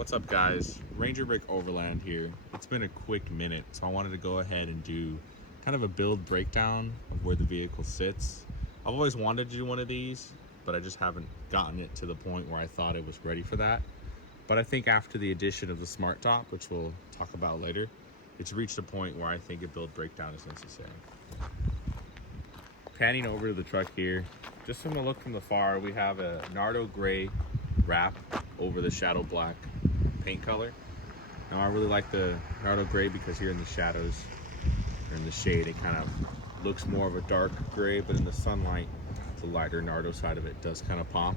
What's up, guys? Ranger Rick Overland here. It's been a quick minute, so I wanted to go ahead and do kind of a build breakdown of where the vehicle sits. I've always wanted to do one of these, but I just haven't gotten it to the point where I thought it was ready for that. But I think after the addition of the Smart Top, which we'll talk about later, it's reached a point where I think a build breakdown is necessary. Panning over to the truck here, just from a look from the far, we have a Nardo gray wrap over the shadow black paint color. Now I really like the Nardo gray because here in the shadows or in the shade it kind of looks more of a dark gray, but in the sunlight the lighter Nardo side of it does kind of pop.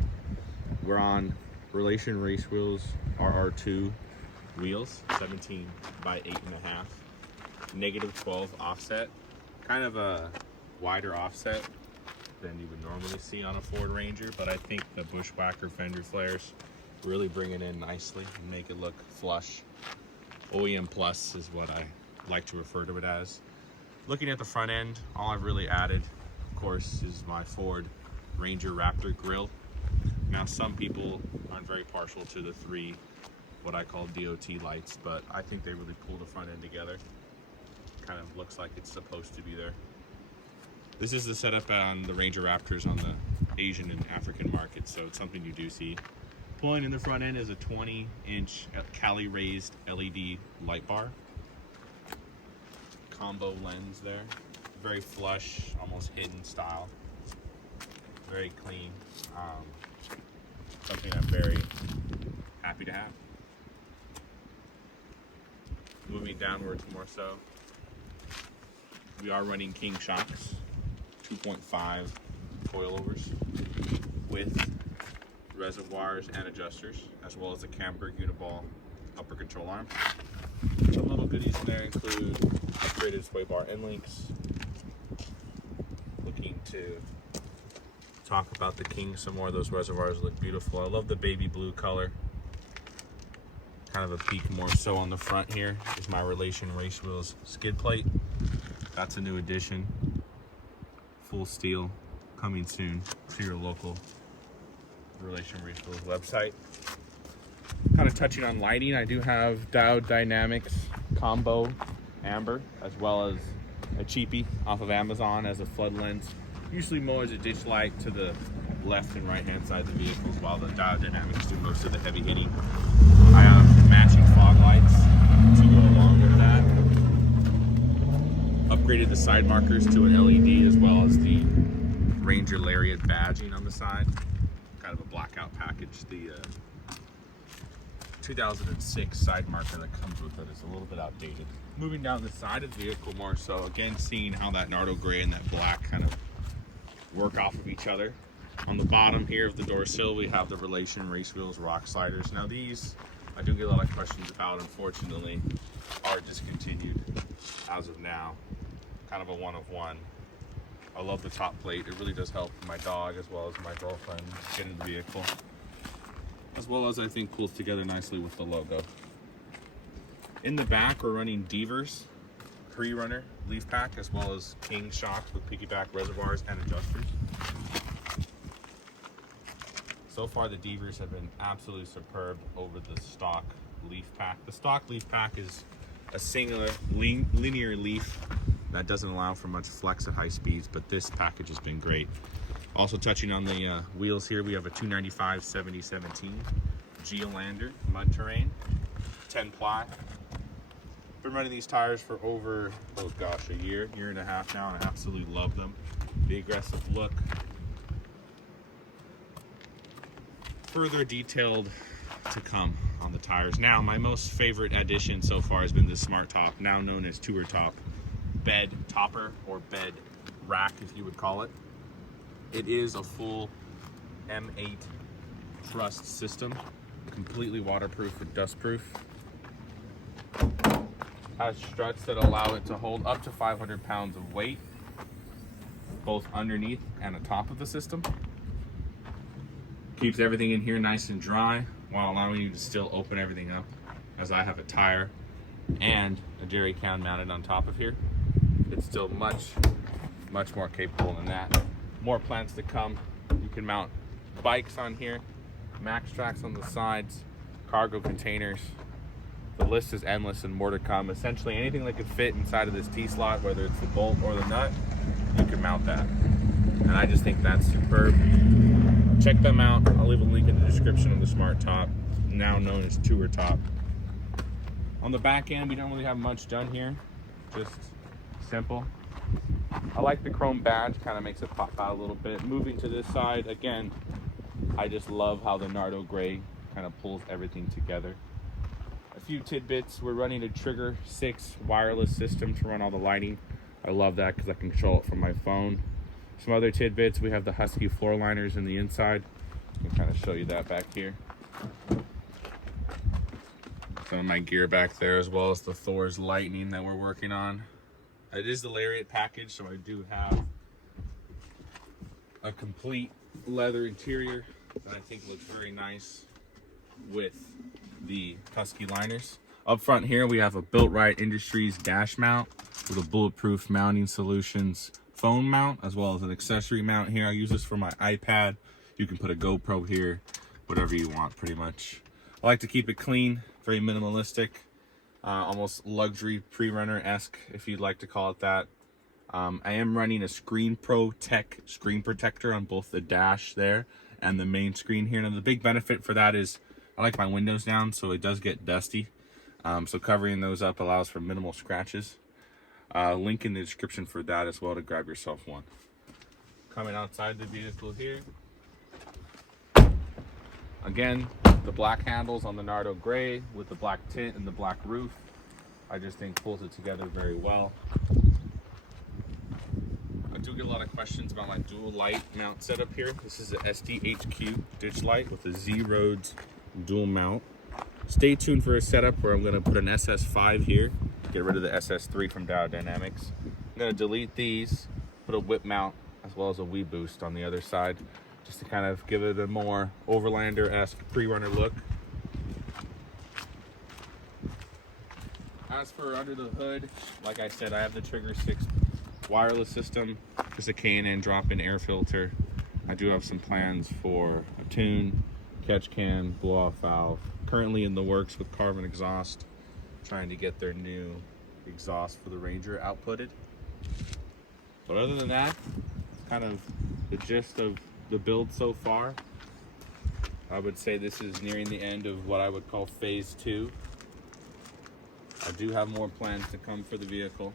We're on Relation Race Wheels RR2 wheels, 17 by 8.5, -12 offset, kind of a wider offset than you would normally see on a Ford Ranger, but I think the Bushwhacker fender flares really bring it in nicely and make it look flush. OEM plus is what I like to refer to it as. Looking at the front end, all I've really added, of course, is my Ford Ranger Raptor grille. Now some people aren't very partial to the three, what I call DOT lights, but I think they really pull the front end together. Kind of looks like it's supposed to be there. This is the setup on the Ranger Raptors on the Asian and African market, so it's something you do see. Pulling in the front end is a 20-inch Cali raised LED light bar. Combo lens there. Very flush, almost hidden style. Very clean. Something I'm very happy to have. Moving downwards more so. We are running King shocks, 2.5 coilovers with reservoirs and adjusters, as well as a Camberg Uniball upper control arm. Some little goodies in there include upgraded sway bar end links. Looking to talk about the King some more. Those reservoirs look beautiful. I love the baby blue color. Kind of a peak more so on the front here is my Relation Race Wheels skid plate. That's a new addition. Full steel, coming soon to your local Relation Race Wheels website. Kind of touching on lighting, I do have Diode Dynamics Combo Amber, as well as a cheapie off of Amazon as a flood lens. Usually more as a ditch light to the left and right hand side of the vehicles, while the Diode Dynamics do most of the heavy hitting. I have matching fog lights to go along with that. Upgraded the side markers to an LED, as well as the Ranger Lariat badging on the side. Kind of a blackout package. The 2006 side marker that comes with it is a little bit outdated. Moving down the side of the vehicle more so, again seeing how that Nardo gray and that black kind of work off of each other. On the bottom here of the door sill, we have the Relation Race Wheels rock sliders. Now these, I do get a lot of questions about, unfortunately, are discontinued as of now. Kind of a one of one. I love the top plate. It really does help my dog as well as my girlfriend get in the vehicle. As well as I think pulls together nicely with the logo. In the back, we're running Devers prerunner leaf pack, as well as King shocks with piggyback reservoirs and adjusters. So far the Devers have been absolutely superb over the stock leaf pack. The stock leaf pack is a singular linear leaf that doesn't allow for much flex at high speeds, but this package has been great. Also touching on the wheels here, we have a 295 7017 Geolander mud terrain, 10 ply. Been running these tires for over, oh gosh, a year and a half now, and I absolutely love them. The aggressive look. Further detailed to come on the tires. Now, my most favorite addition so far has been the Smart Top, now known as Tour Top bed topper, or bed rack if you would call it. It is a full M8 truss system, completely waterproof and dustproof. Has struts that allow it to hold up to 500 pounds of weight, both underneath and atop of the system. Keeps everything in here nice and dry while allowing you to still open everything up, as I have a tire and a jerry can mounted on top of here. It's still much more capable than that. More plans to come. You can mount bikes on here, max tracks on the sides, cargo containers. The list is endless and more to come. Essentially anything that could fit inside of this T-slot, whether it's the bolt or the nut, you can mount that. And I just think that's superb. Check them out. I'll leave a link in the description of the Smart Top, now known as Tour Top. On the back end, we don't really have much done here. Just simple. I like the chrome badge, kind of makes it pop out a little bit. Moving to this side, again, I just love how the Nardo Gray kind of pulls everything together. A few tidbits, we're running a Trigger 6 wireless system to run all the lighting. I love that because I can control it from my phone. Some other tidbits, we have the Husky floor liners in the inside. I can kind of show you that back here. Some of my gear back there, as well as the Thor's Lightning that we're working on. It is the Lariat package, so I do have a complete leather interior that I think looks very nice with the Husky liners. Up front here, we have a Built Right Industries dash mount with a bulletproof mounting solutions phone mount, as well as an accessory mount here. I use this for my iPad. You can put a GoPro here, whatever you want, pretty much. I like to keep it clean, very minimalistic, almost luxury prerunner-esque, if you'd like to call it that. I am running a Screen Protect screen protector on both the dash there and the main screen here. Now the big benefit for that is I like my windows down, so it does get dusty. So covering those up allows for minimal scratches. Link in the description for that as well to grab yourself one. Coming outside the vehicle here. Again, the black handles on the Nardo Gray with the black tint and the black roof. I just think pulls it together very well. I do get a lot of questions about my dual light mount setup here. This is a SDHQ ditch light with a Z-Roads dual mount. Stay tuned for a setup where I'm going to put an SS5 here, get rid of the SS3 from Dow Dynamics. I'm going to delete these, put a whip mount as well as a Wii Boost on the other side, just to kind of give it a more Overlander-esque pre-runner look. As for under the hood, like I said, I have the Trigger 6 wireless system, just a K&N drop-in air filter. I do have some plans for a tune, catch can, blow-off valve. Currently in the works with Carbon Exhaust, trying to get their new exhaust for the Ranger outputted. But other than that, kind of the gist of the build so far. I would say this is nearing the end of what I would call phase 2. I do have more plans to come for the vehicle.